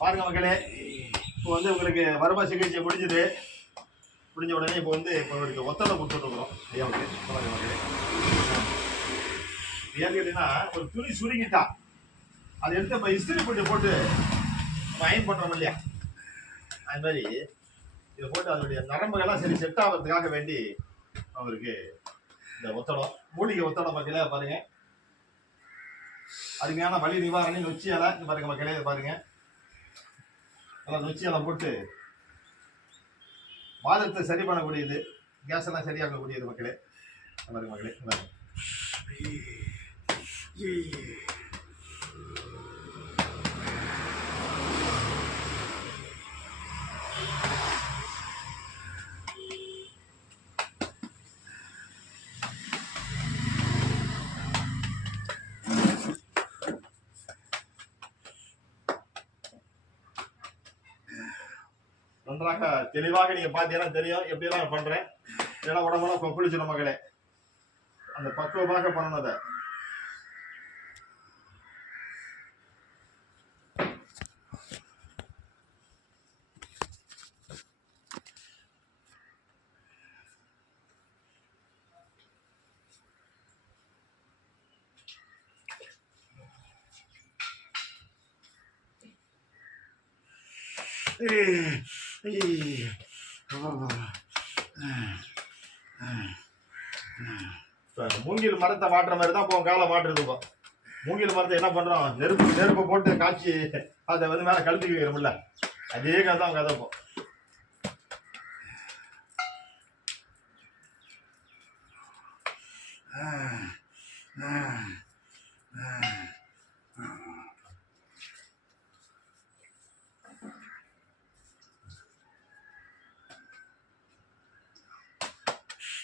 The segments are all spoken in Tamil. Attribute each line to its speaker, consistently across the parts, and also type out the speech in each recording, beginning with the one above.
Speaker 1: பாருங்க மக்களே இப்போ வந்து உங்களுக்கு வருமா சிகிச்சை முடிஞ்சுது. முடிஞ்ச உடனே இப்போ வந்து இப்போ உங்களுக்கு ஒத்தடை கொடுத்துட்ருக்குறோம் ஐயாவுக்கு பாருங்க மக்களே. ஏன்னு கேட்டீங்கன்னா ஒரு துணி சுருங்கிட்டா அதை எடுத்து நம்ம இஸ்திரி போட்டு போட்டு நம்ம அயன் பண்ணுறோம் இல்லையா? அது மாதிரி இதை போட்டு அதனுடைய நரம்புகள்லாம் சரி செட் ஆகிறதுக்காக வேண்டி அவருக்கு இந்த ஒத்தடம் மூலிகை ஒத்தடம் மக்களே பாருங்க. அருமையான வலி நிவாரணி நொச்சி இலை. பாருங்க மக்களே இது பாருங்க நல்லா நொச்சி போட்டு வாதத்தை சரி பண்ணக்கூடியது. கேஸ் எல்லாம் சரியாகக்கூடியது மக்களே. மக்களே நன்றாக தெளிவாக நீங்க பார்த்தீங்கன்னா தெரியும். எப்படி எல்லாம் பண்றேன். எல்லாம் உடம்பெல்லாம் கொப்பளிச்சிடும் மகளே அந்த பக்குவமாக பண்ணணும் அதை. மூங்கில் மரத்தை மாட்டுற மாதிரி தான் இப்போ காலை மாட்டுறது இப்போ. மூங்கில் மரத்தை என்ன பண்ணுறோம் நெருப்பு நெருப்பை போட்டு காய்ச்சி அதை வந்து மேலே கழுத்துக்கு வைக்கிறோம்ல. அதே கதை தான் கதைப்போம்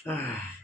Speaker 1: 唉。